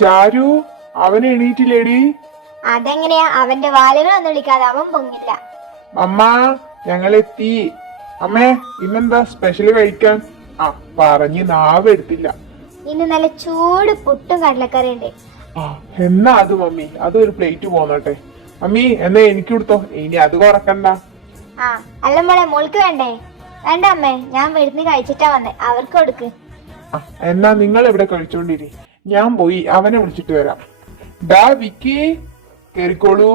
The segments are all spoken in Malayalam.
ചാരു, അവൻ എണീറ്റില്ലേടി? അതെങ്ങനെയാ? അവന്റെ വാലുകളൊന്നും വിളിക്കാതെ അവൻ പൊങ്ങില്ല. അമ്മ, ഞങ്ങളെത്തി. അമ്മേ, ഇന്നെന്താ സ്പെഷ്യല് കഴിക്കാൻ? ആ, പറഞ്ഞ് നാവ് എടുത്തില്ല. ഇന്ന് നല്ല ചൂട് പുട്ടും കടലക്കറി ഉണ്ട്. ആ, എന്നാ അത് മമ്മി, അതൊരു പ്ലേറ്റ് പോന്നോട്ടെ. മമ്മി, എന്നാ എനിക്ക് കൊടുത്തോ, ഇനി അത് കുറക്കണ്ട. ആ, അല്ല മോളെ, മോൾക്ക് വേണ്ടേ? വേണ്ട അമ്മേ, ഞാൻ വീട്ടിൽ കഴിച്ചിട്ടാ വന്നേ, അവർക്ക് കൊടുക്ക്. ആ, എന്നാ നിങ്ങൾ ഇവിടെ കഴിച്ചോണ്ടിരി, ഞാൻ പോയി അവനെ വിളിച്ചിട്ട് വരാം. ഡാ വിക്കി, കേറിക്കോളൂ.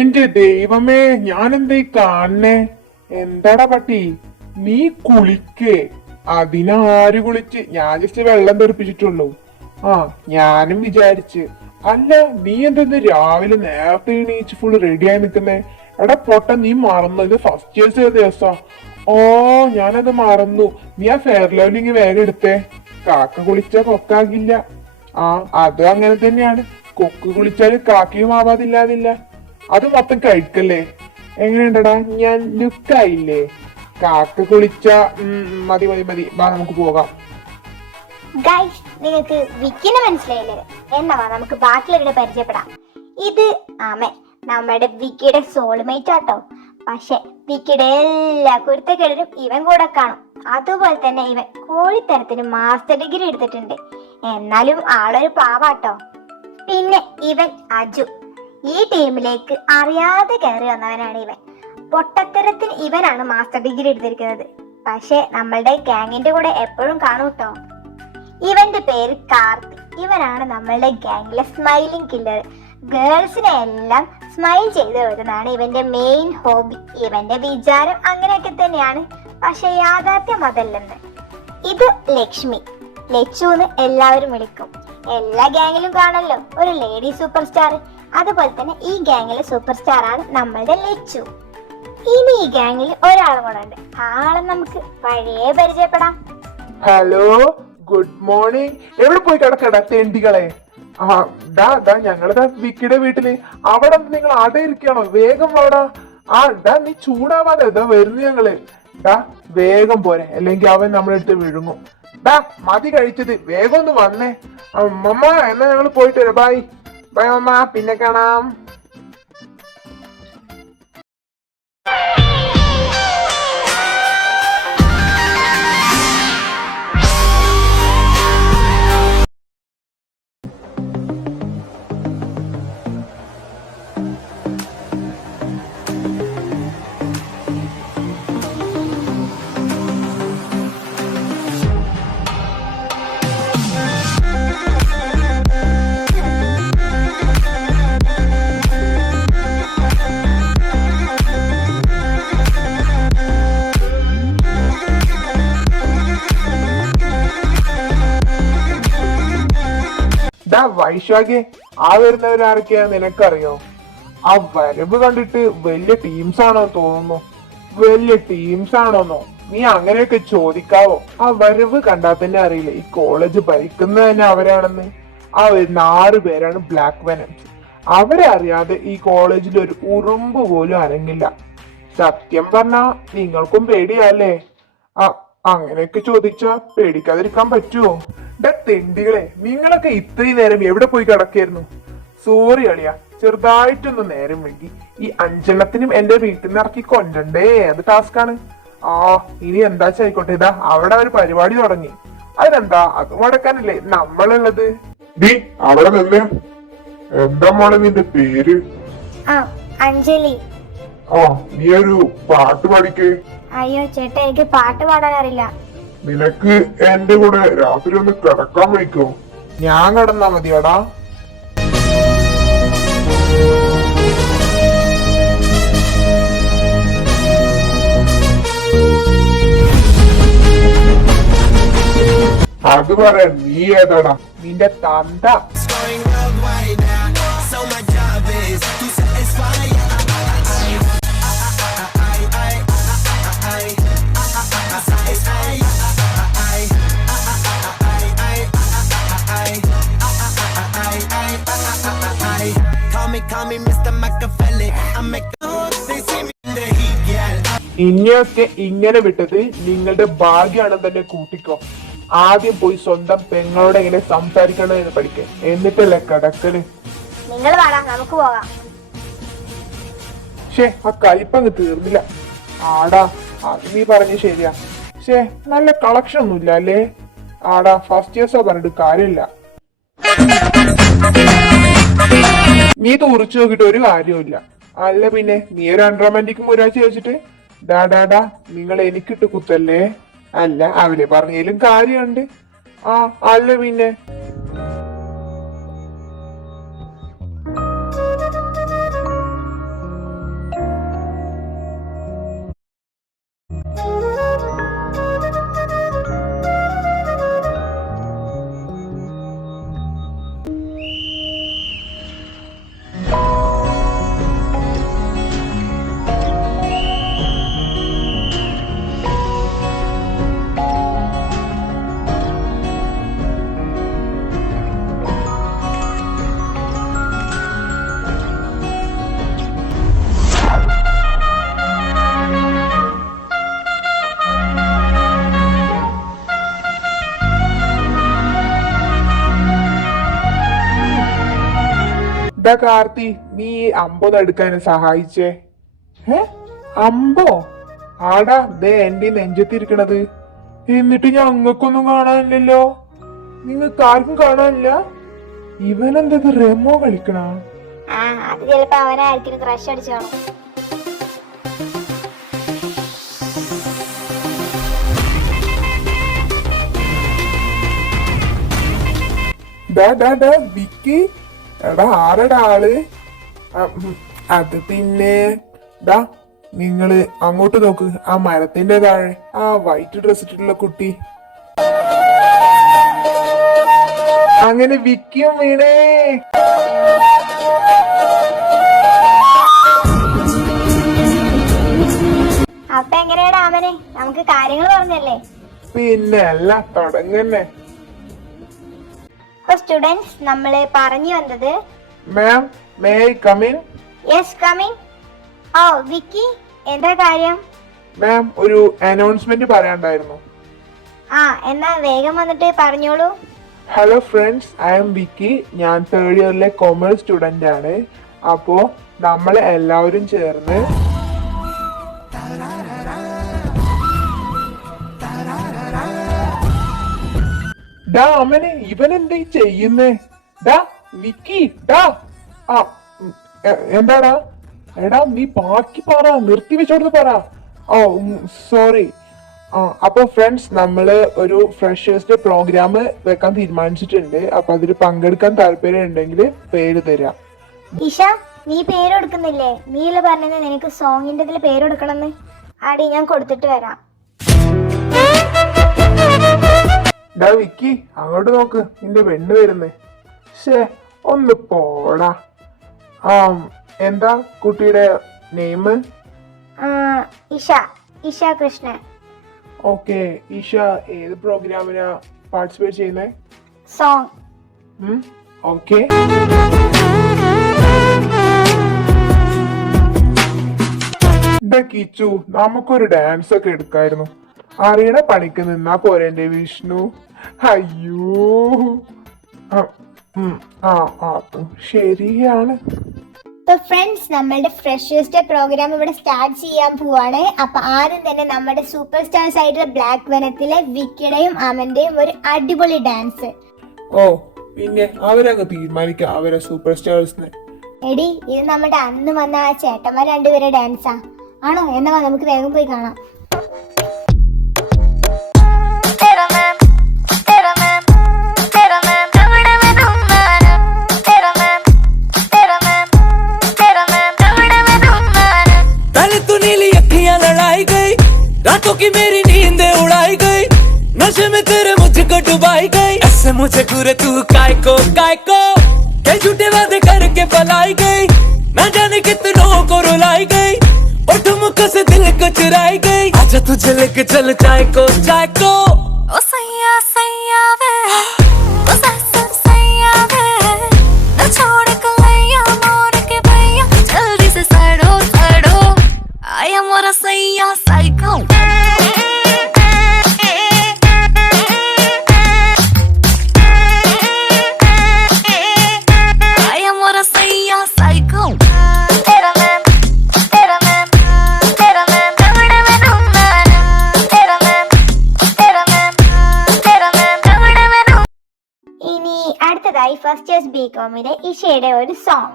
എന്റെ ദൈവമേ, ഞാനെന്തേ കാണണേ? എന്താടാ പട്ടി, നീ കുളിക്കേ? അതിനാര് കുളിച്ച്? ഞാൻ ജസ്റ്റ് വെള്ളം തെറിപ്പിച്ചിട്ടുള്ളൂ. ആ, ഞാനും വിചാരിച്ച്, അല്ല നീ എന്തെന്ന് രാവിലെ നേരത്തെ എണീച്ച് ഫുള്ള് റെഡിയായി നിൽക്കുന്നേ? എടാ പൊട്ട, നീ മറന്നു, ഇത് ഫസ്റ്റ് ഇയേഴ്സ് ദിവസാ. ഓ, ഞാനത് മറന്നു. നീ ആ ഫെയർ ലവ്ലിങ് വേഗം എടുത്തേ. കാക്ക കുളിച്ചാ കൊക്കാകില്ല. ആ, അതും അങ്ങനെ തന്നെയാണ്. കൊക്ക് കുളിച്ചാല് കാക്കയും ആവാതില്ലാതില്ല. അത് മൊത്തം കഴിക്കല്ലേ. എങ്ങനെയുണ്ടടാ, ഞാൻ ലുക്കായില്ലേ? കാക്ക കുളിച്ച മതി മതി മതി, വാ നമുക്ക് പോകാം. ഗൈസ്, നിങ്ങൾക്ക് വിക്കിനെ മനസ്സിലായില്ലേ? എന്നാ നമുക്ക് ബാക്കിയുള്ളവരെ പരിചയപ്പെടാം. ഇത് ആമൻ, നമ്മുടെ വിക്കിയുടെ സോൾമേറ്റ് ആട്ടോ. പക്ഷെ വിക്കിയുടെ എല്ലാ കുരുത്തക്കേടിലും ഇവൻ കൂടെ കാണും. അതുപോലെ തന്നെ ഇവൻ കോഴിത്തരത്തിന് മാസ്റ്റർ ഡിഗ്രി എടുത്തിട്ടുണ്ട്. എന്നാലും ആളൊരു പാവാട്ടോ. പിന്നെ ഇവൻ അജു, ഈ ടീമിലേക്ക് അറിയാതെ കയറി വന്നവനാണ് ഇവൻ. പൊട്ടത്തരത്തിന് ഇവനാണ് മാസ്റ്റർ ഡിഗ്രി എടുത്തിരിക്കുന്നത്. പക്ഷെ നമ്മളുടെ ഗാങ്ങിന്റെ കൂടെ എപ്പോഴും കാണൂട്ടോ. ഇവന്റെ പേര് കാർത്തി. ഇവനാണ് നമ്മളുടെ ഗാങ്ങിലെ സ്മൈലിംഗ് കില്ലർ. ഗേൾസിനെ എല്ലാം സ്മൈൽ ചെയ്ത് വരുന്നതാണ് ഇവന്റെ മെയിൻ ഹോബി. ഇവന്റെ വിചാരം അങ്ങനെയൊക്കെ തന്നെയാണ്, പക്ഷെ യാഥാർത്ഥ്യം അതല്ലെന്ന്. ഇത് ലക്ഷ്മി, ലച്ചുന്ന് എല്ലാവരും വിളിക്കും. എല്ലാ ഗാങ്ങിലും കാണല്ലോ ഒരു ലേഡി സൂപ്പർ സ്റ്റാർ. അതുപോലെ തന്നെ ഈ ഗാങ്ങിലെ സൂപ്പർ സ്റ്റാർ ആണ് നമ്മളുടെ ലച്ചു. ഇനി ഈ ഗാങ്ങിൽ ഒരാളും കൂടെ ഉണ്ട്. ആളെ നമുക്ക് പഴയ പരിചയപ്പെടാം. Hello, good morning. എവിടെ പോയി കിടക്കടാ തെണ്ടികളെ? ആ, ഞങ്ങളിതാ വിക്കിയുടെ വീട്ടില്. അവിടെ നിങ്ങൾ ആടെ ഇരിക്കണോ? വേഗം വാടാ. ആ, നീ ചൂടാവാതെ, ഇതാ വരുന്നു ഞങ്ങള്. വേഗം പോരെ, അല്ലെങ്കിൽ അവൻ നമ്മളെടുത്ത് വിഴുങ്ങും. മതി കഴിച്ചത്, വേഗം ഒന്ന് വന്നേ. മമ്മ, എന്നാ ഞങ്ങൾ പോയിട്ട് വരാം. ബൈ ബൈ മമ്മ, പിന്നെ കാണാം. വൈശാഖെ, ആ വരുന്നവരാരൊക്കെയാ നിനക്കറിയോ? ആ വരവ് കണ്ടിട്ട് വലിയ ടീംസ് ആണോ തോന്നുന്നു. വലിയ ടീംസ് ആണോന്നോ? നീ അങ്ങനെയൊക്കെ ചോദിക്കാവോ? ആ വരവ് കണ്ടാൽ തന്നെ അറിയില്ല ഈ കോളേജ് ഭരിക്കുന്നത് തന്നെ അവരാണെന്ന്. ആ വരുന്ന 6 പേരാണ് ബ്ലാക്ക് വെനംസ്. അവരെ അറിയാതെ ഈ കോളേജിൽ ഒരു ഉറുമ്പ് പോലും അനങ്ങില്ല. സത്യം പറഞ്ഞാ നിങ്ങൾക്കും പേടിയല്ലേ? ആ, അങ്ങനെയൊക്കെ ചോദിച്ചാ പേടിക്കാതിരിക്കാൻ പറ്റുമോ? തെണ്ടികളെ, നിങ്ങളൊക്കെ ഇത്രയും നേരം എവിടെ പോയി കിടക്കായിരുന്നു? സോറി അളിയാ, ചെറുതായിട്ടൊന്ന് നേരം വൈകി. ഈ 5 എന്റെ വീട്ടിൽ നിന്ന് ഇറക്കി കൊണ്ടേ, അത് ടാസ്കാണ്. ആ, ഇനി എന്താ ആയിക്കോട്ടെ. ഇതാ അവിടെ ഒരു പരിപാടി തുടങ്ങി. അതിനെന്താ, അത് മുടക്കാനല്ലേ നമ്മളുള്ളത്. അവിടെ നിന്നേ. എന്താ മോളെ നിന്റെ പേര്? അഞ്ജലി. ആ, നീ ഒരു പാട്ട് പാടിക്കേ. അയ്യോ ചേട്ടാ, എനിക്ക് പാട്ട് പാടാൻ അറിയില്ല. നിനക്ക് എന്റെ കൂടെ രാത്രി ഒന്ന് കിടക്കാൻ വയ്ക്കോ? ഞാൻ കിടന്നാ മതിയോടാ. അത് പറയാ, നീ ഏതാടാ? നിന്റെ തന്ത. call me Mr. Machiavelli. I make they see me in the heat, yeah. ഇനിയൊക്കെ ഇങ്ങനെ വിട്ടത് നിങ്ങളുടെ ഭാഗ്യാണെന്ന് തന്നെ കൂട്ടിക്കോ. ആദ്യം പോയി സ്വന്തം പെങ്ങളോട് എങ്ങനെ സംസാരിക്കണം എന്ന് പഠിക്കുക, എന്നിട്ടല്ലേ കിടക്കല്. നിങ്ങൾ വേടാ, നമുക്ക് പോകാം. ആ കലിപ്പങ്ങ് തീർന്നില്ല. ആടാ അത് നീ പറഞ്ഞു ശരിയാ. നല്ല കളക്ഷൻ ഒന്നുമില്ല അല്ലേ? ആടാ ഫസ്റ്റ് ഇയേഴ്സോ പറഞ്ഞിട്ട് കാര്യമില്ല. നീ തുറച്ചു നോക്കിട്ട് ഒരു കാര്യമില്ല. അല്ല പിന്നെ നീ ഒരു അൺറൊമാൻറ്റിക് മുരാഴ്ച ചോദിച്ചിട്ട് ഡാ നിങ്ങൾ എനിക്കിട്ട് കുത്തല്ലേ? അല്ല അവര് പറഞ്ഞാലും കാര്യമുണ്ട്. അല്ല പിന്നെ കാർത്തി നീ അമ്പൊന്ന് എടുക്കാൻ സഹായിച്ചേ. അമ്പോ? ആടാ ദേ എന്റെ നെഞ്ചത്തിരിക്കണത്. എന്നിട്ട് ഞങ്ങൾക്കൊന്നും കാണാനില്ലല്ലോ. നിങ്ങൾക്ക് ആർക്കും കാണാനില്ല? ഇവനെന്തത് റെമോ കളിക്കണ? അത് ചിലപ്പോ അവനായിരിക്കും ക്രഷ് അടിച്ചു കാണും. വിക്കി എടാ ആരടാ ആള്? അത് പിന്നെ നിങ്ങള് അങ്ങോട്ട് നോക്ക്, ആ മരത്തിന്റെ താഴെ ആ വൈറ്റ് ഡ്രസ് ഇട്ടിട്ടുള്ള കുട്ടി. അങ്ങനെ വിക്കിയും വീണേ. അപ്പൊ എങ്ങനെയാണ് ആമനെ, നമുക്ക് കാര്യങ്ങൾ പറഞ്ഞല്ലേ? പിന്നെ അല്ല തുടങ്ങന്നെ. സ്റ്റുഡൻസ്, നമ്മള് പറഞ്ഞു വന്നത് ma'am may I come in? Yes coming. Oh Vicky, എന്താ കാര്യം? മാം ഒരു അനൗൺസ്മെന്റ് പറയാണ്ടായിരുന്നു. എന്നാ വേഗം വന്നിട്ട് പറഞ്ഞോളൂ. ഹലോ ഫ്രണ്ട്സ്, ഐ എം വിക്കി. ഞാൻ 3rd ഇയറിലെ കൊമേഴ്സ് സ്റ്റുഡന്റ് ആണ്. അപ്പോ നമ്മൾ എല്ലാവരും ചേർന്ന് അമ്മനെ ഇവനെന്താ ചെയ്യുന്നേ? വിക്കി എന്താടാ? എടാ നീ ബാക്കി പറ, നിർത്തി വെച്ചോടുത്ത് പറ. സോറി. അപ്പൊ ഫ്രണ്ട്സ്, നമ്മള് ഒരു ഫ്രഷേഴ്സ് ഡേ പ്രോഗ്രാം വെക്കാൻ തീരുമാനിച്ചിട്ടുണ്ട്. അപ്പൊ അതിൽ പങ്കെടുക്കാൻ താല്പര്യം ഉണ്ടെങ്കിൽ പേര് തരാം. ഇഷ, നീ പേര് കൊടുക്കുന്നില്ലേ? നീല പറഞ്ഞത് നിനക്ക് സോങ്ങിന്റെ ഇതിൽ പേര് കൊടുക്കണമെന്ന്. ആടി ഞാൻ കൊടുത്തിട്ട് വരാം. വിക്കി അങ്ങോട്ട് നോക്ക്, നിന്റെ പെണ്ണ് വരുന്നേ. ഒന്ന് പോടാ. എന്താ കുട്ടിയുടെ നെയിം? ഇഷ, ഇഷ കൃഷ്ണൻ. ഓക്കെ, ഇഷ ഏത് പ്രോഗ്രാമിനാ പാർട്ടിസിപ്പേറ്റ് ചെയ്യുന്നേ? സോങ്. ഓക്കെ. കിച്ചു, നമുക്കൊരു ഡാൻസ് ഒക്കെ എടുക്കായിരുന്നു. അറിയണ പണിക്ക് നിന്നാ പോരെ എന്റെ വിഷ്ണു. അയ്യോ. ശരിയാണ്. ഫ്രണ്ട്സ്, നമ്മളുടെ ഫ്രഷേഴ്സ് ഡേ പ്രോഗ്രാം ഇവിടെ സ്റ്റാർട്ട് ചെയ്യാൻ പോവാണ്. അപ്പൊ ആദ്യം തന്നെ നമ്മുടെ സൂപ്പർ സ്റ്റാർസ് ആയിട്ടുള്ള ബ്ലാക്ക് വെനത്തിലെ വിക്കിയുടെയും അമന്റെയും ഒരു അടിപൊളി ഡാൻസ്. പിന്നെ അവരങ്ങ് തീരുമാനിക്കാം അവരെ സൂപ്പർ സ്റ്റാർസ്. എടി, ഇത് നമ്മുടെ അന്ന് വന്ന ആ ചേട്ടന്മാർ രണ്ടുപേരെ ഡാൻസാ ആണോ? എന്നാ നമുക്ക് വേഗം പോയി കാണാം. रातों की मेरी नींदें उड़ाई गई, नशे में तेरे मुझको डुबाई गई। ऐसे मुझे घूरे तू काय को कई झूठे वादे करके पलाई गई। ना जाने कितनों को रुलाई गई और ठुमकों से दिल को चुराई गई। आजा तुझे लेके चल चाय को ओ सैया सैया वे ओ सैया वे ना छोड़ कलैया मोर ഫസ്റ്റ് ബികോമിലെ ഇഷയുടെ ഒരു സോങ്.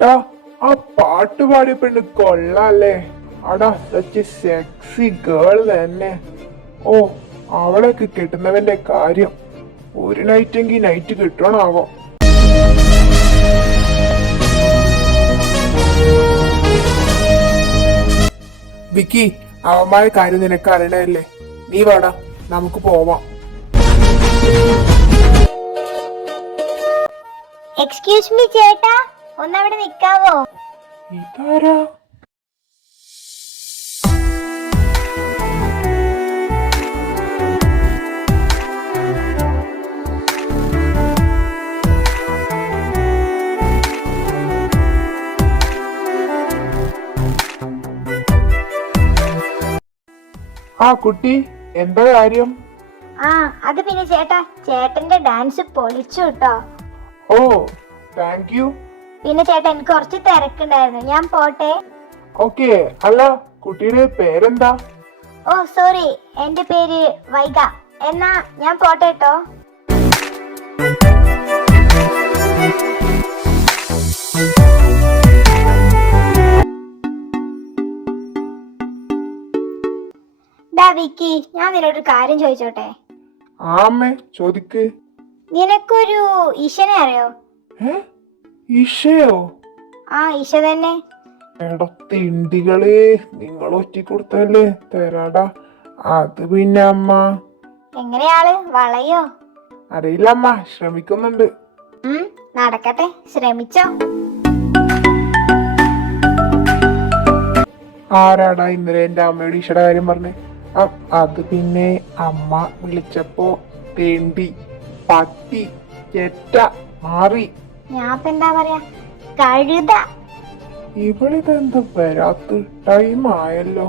ടാ, ആ പാട്ട് പാടിയ പെണ്ണ് കൊള്ളാല്ലേ? അടാ സച്ച് സെക്സി ഗേൾ തന്നെ. ഓ, അവളൊക്കെ കിട്ടുന്നവന്റെ കാര്യം. ഒരു നൈറ്റെങ്കി നൈറ്റ് കിട്ടണാവോ? വിക്കി, അവന്മാരെ കാര്യം നിനക്ക് അറിയണല്ലേ? നീ വാടാ, നമുക്ക് പോവാം. എക്സ്ക്യൂസ് മീ ചേട്ടാ, ഒന്നവിടെ നിക്കാവോ? ഇതാരാ? ആ കുട്ടി, എന്താ കാര്യം? ആ അത് പിന്നെ ചേട്ടാ, ചേട്ടന്റെ ഡാൻസ് പൊളിച്ചു കേട്ടോ. ഓ, താങ്ക് യു. പിന്നെ ചേട്ടാ, എനിക്ക് കുറച്ച് തിരക്കുണ്ടായിരുന്നു, ഞാൻ പോട്ടെ. ഓക്കെ. അല്ല, കുട്ടിയുടെ പേരെന്താ? ഓ സോറി, എന്റെ പേര് വൈഗ. എന്നാ ഞാൻ പോട്ടെ കേട്ടോ. വിക്കി, ഞാൻ നിന്നോടൊരു കാര്യം ചോദിച്ചോട്ടെ? ആമേ, ചോദിക്ക്. നിനക്കൊരു ഈശനെ അറിയോ? ഈശയോ? ആ, ഈശ തന്നെ. എടാ തിണ്ടികളെ, നിങ്ങൾ ഒറ്റ കൊടുത്തല്ലേ തരാടാ. അത് പിന്നെ അമ്മ. എങ്ങനെയാള്, വളയോ? അറിയില്ല അമ്മ, ശ്രമിക്കുന്നുണ്ട്. നടക്കട്ടെ, ശ്രമിച്ചോ. ആരാടാ ഇന്നലെ എന്റെ അമ്മയോട് ഈശയുടെ കാര്യം പറഞ്ഞേ? അത് പിന്നെ അമ്മ വിളിച്ചപ്പോ തേണ്ടി, പട്ടി, ചെറ്റ, മാറി. ഞാൻ എന്താ പറയാ, കഴുത. ഇവളിതെന്താ വരാത്ത? ടൈം ആയല്ലോ.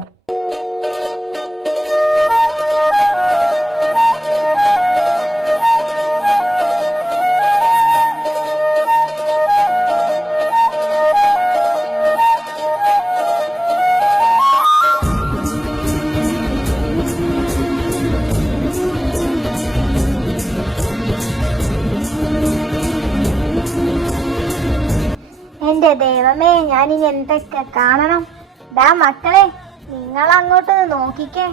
എന്റെ ദൈവമേ, ഞാനിനി എന്തൊക്കെ കാണണം. ദാ മക്കളെ, നിങ്ങൾ അങ്ങോട്ട് നോക്കിക്കേ.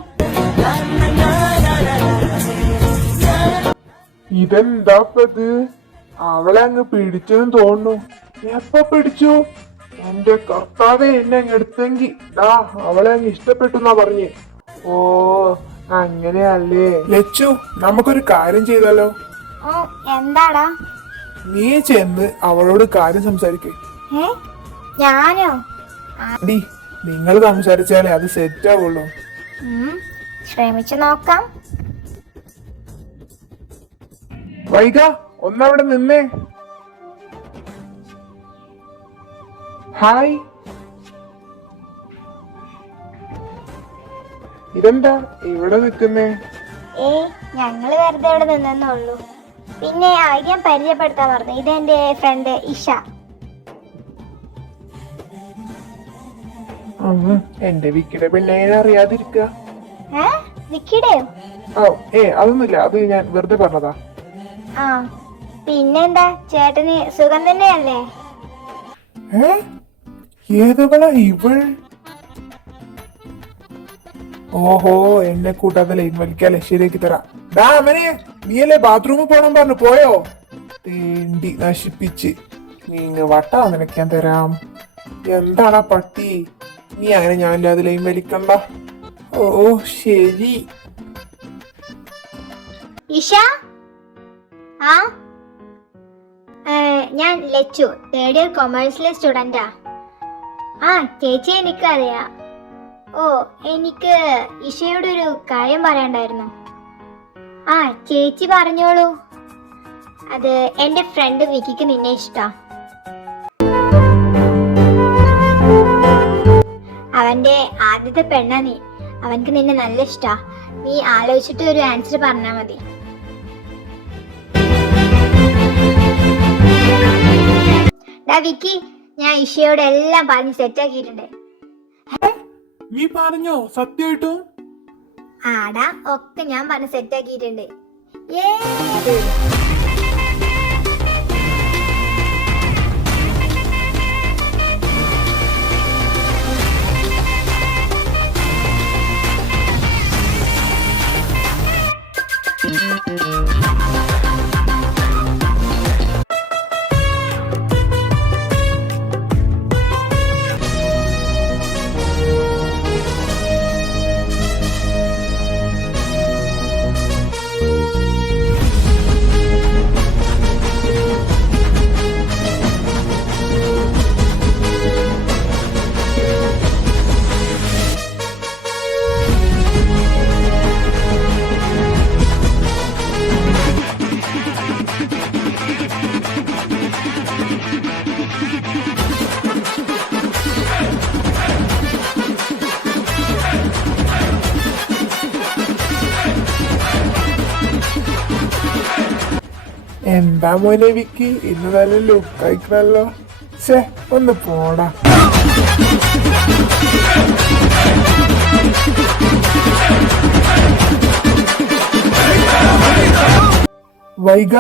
ഇതെന്താപ്പത്? അവളെ അങ്ങ് പിടിച്ചെന്ന് തോന്നുന്നു. എപ്പ പിടിച്ചു? എന്റെ കർത്താവെ, എന്നെ അങ്ങ് എടുത്തെങ്കി. അവളെ അങ്ങ് ഇഷ്ടപ്പെട്ടു എന്നാ പറഞ്ഞ്. ഓ, അങ്ങനെയല്ലേ ലച്ചു, നമുക്കൊരു കാര്യം ചെയ്താലോ? എന്താടാ? നീ ചെന്ന് അവളോട് കാര്യം സംസാരിക്കേ. ഞാനോ? നിങ്ങൾ സംസാരിച്ചാലേ അത് സെറ്റ് ആവുള്ളൂ. ശ്രമിച്ചു നോക്കാം. വൈക, ഒന്നവിടെ നിന്നേ. ഹായ്. ഇതെന്താ ഇവിടെ നിൽക്കുന്നേ? ഞങ്ങള് വെറുതെ ഇവിടെ നിന്നെന്നുള്ളൂ. പിന്നെ ഞാൻ പരിചയപ്പെടുത്താൻ പറഞ്ഞു, ഇതെന്റെ ഫ്രണ്ട് ഇഷ. എന്റെ വിക്കിയുടെ പെണ്ണെ അറിയാതിരിക്ക. വിക്കിയുടെയോ? അതൊന്നുമില്ല, അത് ഞാൻ വെറുതെ പറഞ്ഞതാ. പിന്നെന്താ, ചേട്ടന് സുഖം തന്നെയല്ലേ? ഏതവളാ ഇവൾ? ഓഹോ, എന്നെ കൂട്ടാതെ ലൈൻ വലിക്കാല്ലേ, ശരിയാക്കി തരാം. അവനെ നീയല്ലേ ബാത്റൂമിൽ പോണം പറഞ്ഞു പോയോ? തേണ്ടി നശിപ്പിച്ച്. നീങ്ങ വട്ടാ, നിനക്ക് ഞാൻ തരാം. എന്താടാ പട്ടി, നീ അങ്ങനെ ഞാനില്ലാതെ ലൈൻ വലിക്കണ്ട. ഓ ശരി. ഇഷ, ആ ഞാൻ ലച്ചു, തേർഡ് ഇയർ കൊമേഴ്സിലെ സ്റ്റുഡന്റാ. ആ ചേച്ചി, എനിക്കറിയാം. ഓ, എനിക്ക് ഇഷയോടൊരു കാര്യം പറയണ്ടായിരുന്നു. ആ ചേച്ചി പറഞ്ഞോളൂ. അത് എന്റെ ഫ്രണ്ട് വിക്കിക്ക് നിന്നെ ഇഷ്ടാ. അവന്റെ ആദ്യത്തെ പെണ്ണാ നീ. അവൻക്ക് നിന്നെ നല്ല ഇഷ്ടാ. നീ ആലോചിച്ചിട്ട് ഒരു ആൻസർ പറഞ്ഞാ മതി. വിക്കി, ഞാൻ ഇഷയോട് എല്ലാം പറഞ്ഞ് സെറ്റാക്കിയിട്ടുണ്ട്. നീ പറഞ്ഞോ സത്യമായിട്ടും? ആടാ, ഒക്കെ ഞാൻ പറഞ്ഞ് സെറ്റാക്കിയിട്ടുണ്ട്. എന്താ മോനെ വിക്കി, ഇന്ന് നല്ല ലുക്ക് അയക്കണല്ലോ. ഛേ, ഒന്ന് പോടാ. വൈക,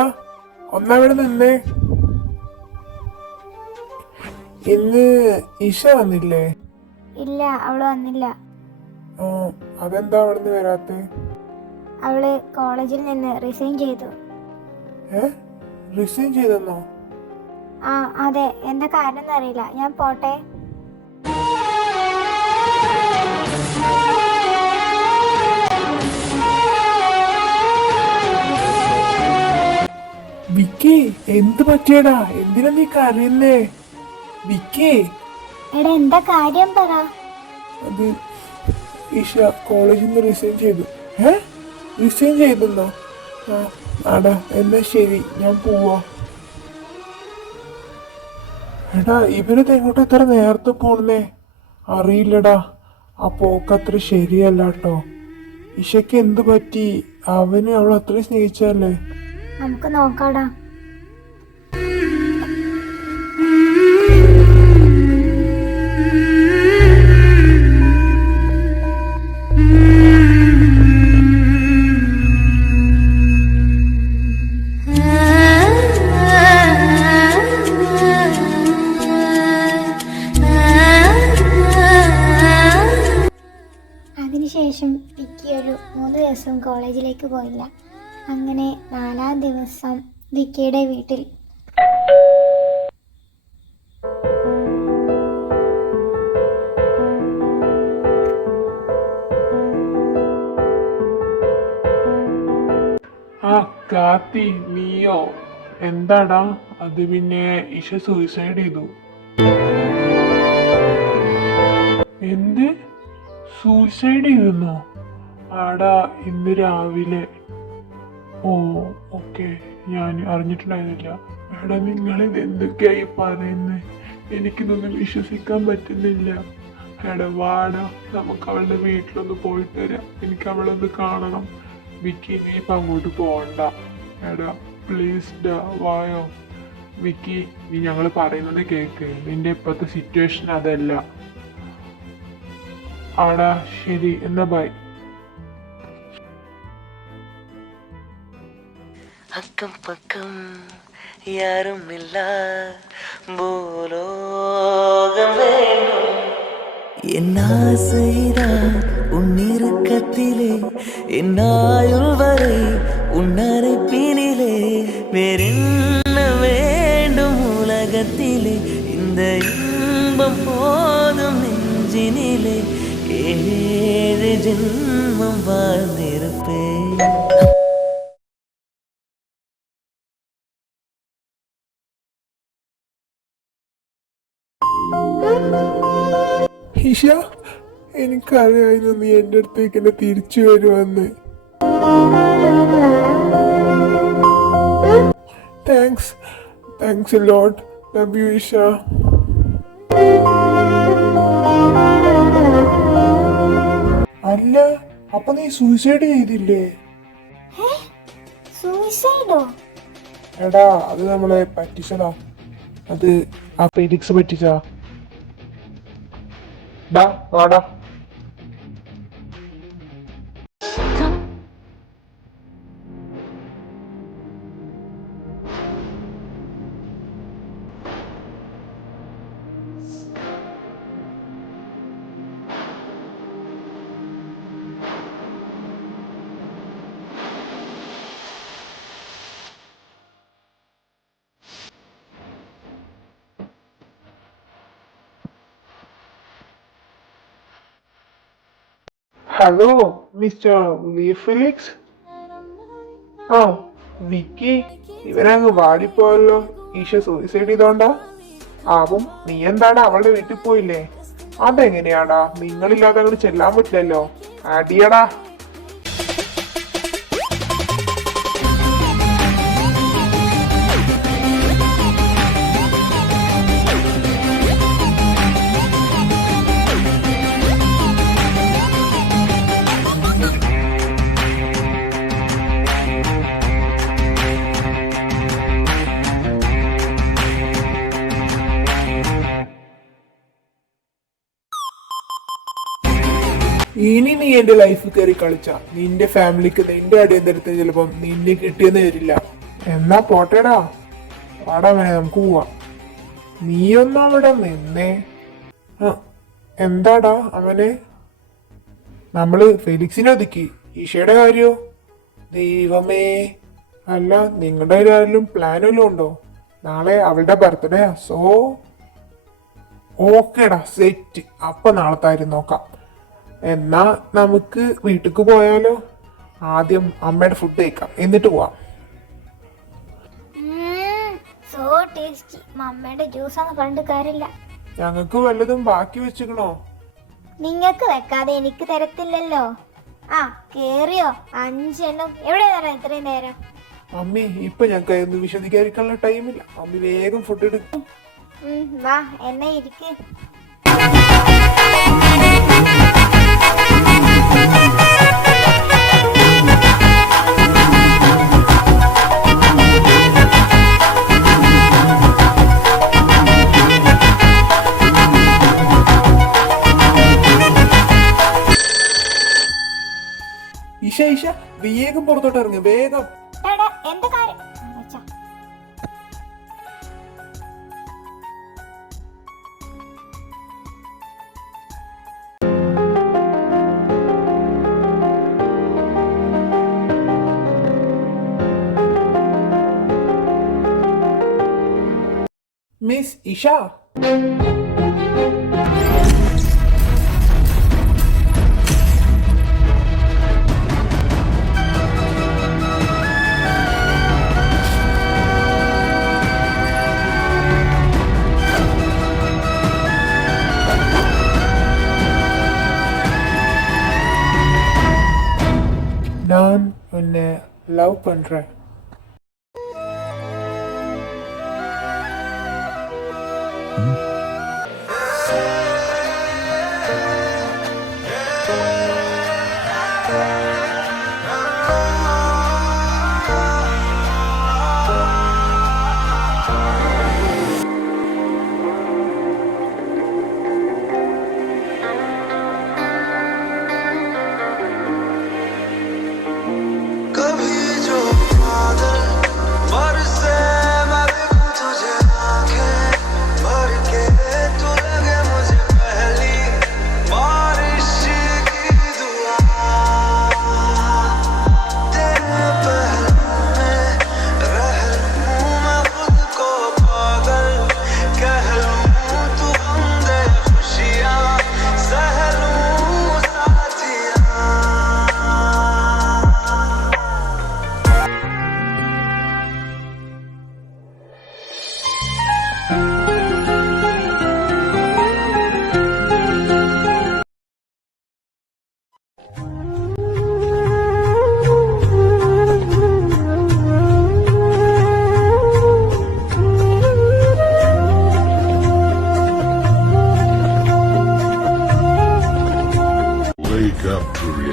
ഒന്നവിടെ നിന്നേ. ഇന്ന് ഇഷ വന്നില്ലേ? ഇല്ല, അവള് വന്നില്ല. അതെന്താ അവിടുന്ന് വരാത്തെ? അവള് കോളേജിൽ നിന്ന് റിസൈൻ ചെയ്തു. റിസൈൻ ചെയ്തെന്നോ? ആ അതെ, എന്താ കാരണം എന്നറിയില്ല. ഞാൻ പോട്ടെ. വിക്കി, എന്ത് പറ്റിയടാ? എന്തിനാ നീ കരയുന്നേ? വിക്കി, എടാ, എന്താ കാര്യം പറ. അത് ഇഷ കോളേജിൽ നിന്ന് റിസൈൻ ചെയ്തു. റിസൈൻ ചെയ്തെന്നോ? ആടാ, എന്നാ ശരി, ഞാൻ പോവാ. എടാ, ഇവരത് എങ്ങോട്ട് ഇത്ര നേരത്തെ പോണേ? അറിയില്ലടാ, ആ പോക്ക് അത്ര ശരിയല്ല കേട്ടോ. ഇഷയ്ക്ക് എന്ത് പറ്റി? അവന് അവൾ അത്രയും സ്നേഹിച്ചല്ലേ? നമുക്ക് നോക്കാടാ. അതിനുശേഷം വിക്കി ഒരു 3 ദിവസം കോളേജിലേക്ക് പോയില്ല. അങ്ങനെ 4-ാം ദിവസം വിക്കിയുടെ വീട്ടിൽ കാത്തി, നീയോ? എന്താടാ? അത് പിന്നെ ഇഷ സൂയിസൈഡ് ചെയ്തു. എന്ത്? സൂയിസൈഡ് ചെയ്തെന്നോ? ആടാ, ഇന്ന് രാവിലെ. ഓ ഓക്കെ, ഞാൻ അറിഞ്ഞിട്ടുണ്ടായിരുന്നില്ല. എടാ, നിങ്ങളിത് എന്തൊക്കെയായി പറയുന്നത്? എനിക്കിതൊന്നും വിശ്വസിക്കാൻ പറ്റുന്നില്ല. എടാ വാടാ, നമുക്ക് അവളുടെ വീട്ടിലൊന്ന് പോയിട്ട് വരാം. എനിക്ക് അവളൊന്ന് കാണണം. വിക്കി, നീ ഇപ്പം അങ്ങോട്ട് പോകണ്ട. എടാ പ്ലീസ് ഡാ, വായോ. വിക്കി, നീ ഞങ്ങൾ പറയുന്നത് കേക്ക്. നിന്റെ ഇപ്പോഴത്തെ സിറ്റുവേഷൻ അതല്ല. ആടാ ശരി, എന്നാ ബൈ. அக்கம் பக்கம் യാരുമില്ല ഭൂലോകം വേണം എന്നാസൈதான் ഉന്നിറുക്കത്തിലെ എന്നായുൾ വരെ ഉന്നരപ്പിനിലെ വേറെന്ന வேண்டும் உலகத்திலே இந்த இன்பம் போதும் நெஞ்சினிலே ஏழு ஜென்மம் வாழ்ந்திருப்பேன். ഈശ, എനിക്കറിയായിരുന്നു നീ എൻ്റെ അടുത്തേക്ക് എന്നെ തിരിച്ചു വരുമെന്ന്. Thanks lot. Love you Isha. അല്ല, അപ്പൊ നീ സൂയിസൈഡ് ചെയ്തില്ലേ? സൂയിസൈഡോ? എടാ, അത് നമ്മളെ പറ്റിച്ചതാ. അത് ആ ഫെലിക്സ് പറ്റിച്ചാ. വാടാ. Hello mister V Felix. ആ, വിക്കി, ഇവരങ്ങ് വാടിപ്പോയല്ലോ. ഈശ സൂയിസൈഡ് ചെയ്തോണ്ടാ? ആവും. നീ എന്താടാ അവളുടെ വീട്ടിൽ പോയില്ലേ? അതെങ്ങനെയാടാ? നിങ്ങളില്ലാതെ അങ്ങോട്ട് ചെല്ലാൻ പറ്റില്ലല്ലോ. അടിയടാ. ഇനി നീ എന്റെ ലൈഫിൽ കയറി കളിച്ച നിന്റെ ഫാമിലിക്ക് നിന്റെ അടിയന്തരത്തിന് ചിലപ്പം നിന്നെ കിട്ടിയെന്ന് വരില്ല. എന്നാ പോട്ടേടാ. വാടാ വേണേ, നമുക്ക് പോവാം. നീയൊന്നും അവിടെ നിന്നേ. എന്താടാ അവനെ? നമ്മള് ഫെലിക്സിനെ ഒതുക്കി. ഈശയുടെ കാര്യോ? ദൈവമേ. അല്ല, നിങ്ങളുടെ ആരെങ്കിലും പ്ലാൻ വല്ലതും ഉണ്ടോ? നാളെ അവളുടെ ബർത്ത്ഡേ. സോ ഓക്കേടാ, സെറ്റ്. അപ്പൊ നാളത്തായിരുന്നു നോക്കാം. എന്നാ നമുക്ക് വീട്ടിക്ക് പോയാലോ? ആദ്യം അമ്മയുടെ ഫുഡ് കഴിക്കാം, എന്നിട്ട് പോവാം. So tasty. മമ്മയുടെ ജ്യൂസ് ഒന്നും കണ്ടു കാര്യമില്ല. ഞങ്ങൾക്ക് വല്ലതും ബാക്കി വെച്ചിക്കണോ? നിങ്ങക്ക് വെക്കാതെ എനിക്ക് തരത്തില്ലല്ലോ. ആ, കേറിയോ? 5 എണ്ണം എവിടെ തരാം ഇത്രയും നേരം? മമ്മി, ഇപ്പൊ ഞങ്ങൾക്ക് ഒന്നും വിശദീകരിക്കാനുള്ള ടൈമില്ല. മമ്മി വേഗം ഫുഡ് എടുക്കും. വാ, എന്നെ ഇരിക്ക്. ഈശ, വേഗം പുറത്തോട്ട് ഇറങ്ങ്, വേഗം. എന്താ കാര്യം? മിസ് ഇഷ, நான் உன்னை லவ் பண்றேன். कभी जो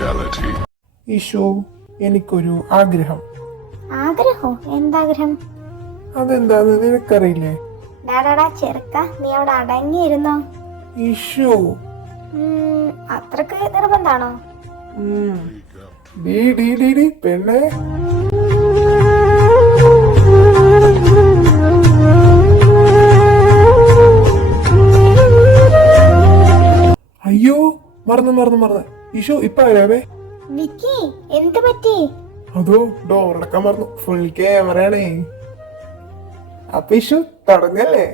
reality. ഈശോ എനിക്കൊരു ആഗ്രഹം. ആഗ്രഹോ? എന്താഗ്രഹം? അതെന്താന്ന് നിനക്കറിയില്ലേ? ഡാടാ ചെറുക്ക, നീ അവിടെ അടങ്ങിയിരുന്നോ? ഈശോ അത്രക്ക് നിർബന്ധാണോ? ഡീ ഡീ ഡീ ഡീ പെണ്ണേ. അയ്യോ മറന്നു. ഈശോ ഇപ്പൊ ആരാവേ? വിക്കി, എന്ത് പറ്റി? അതോ ഡോറടക്കാൻ മറന്നു. ഫുൾ ക്യാമറയാണേ. അപ്പൊ ഈശോ തുടങ്ങല്ലേ?